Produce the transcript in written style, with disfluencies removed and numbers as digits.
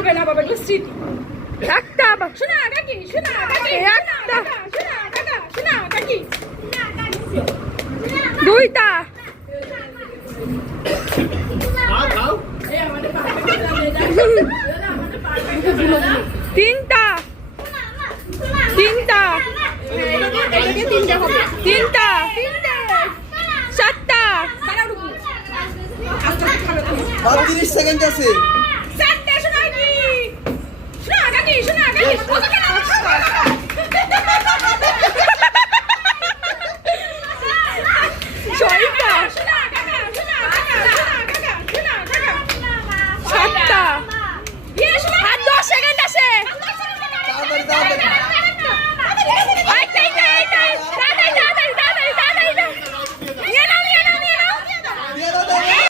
ভুলবে না বাবা, এগুলো স্মৃতি। একটা শোনা কাকি, শোনা কাকি, একটা শোনা কাকা, শোনা কাকি, দুইটা, তিনটা, তিনটা, তিনটা, চারটা, 30 সেকেন্ড আছে। চারটা শোনা কি, শোনা কাকি, শোনা কাকি।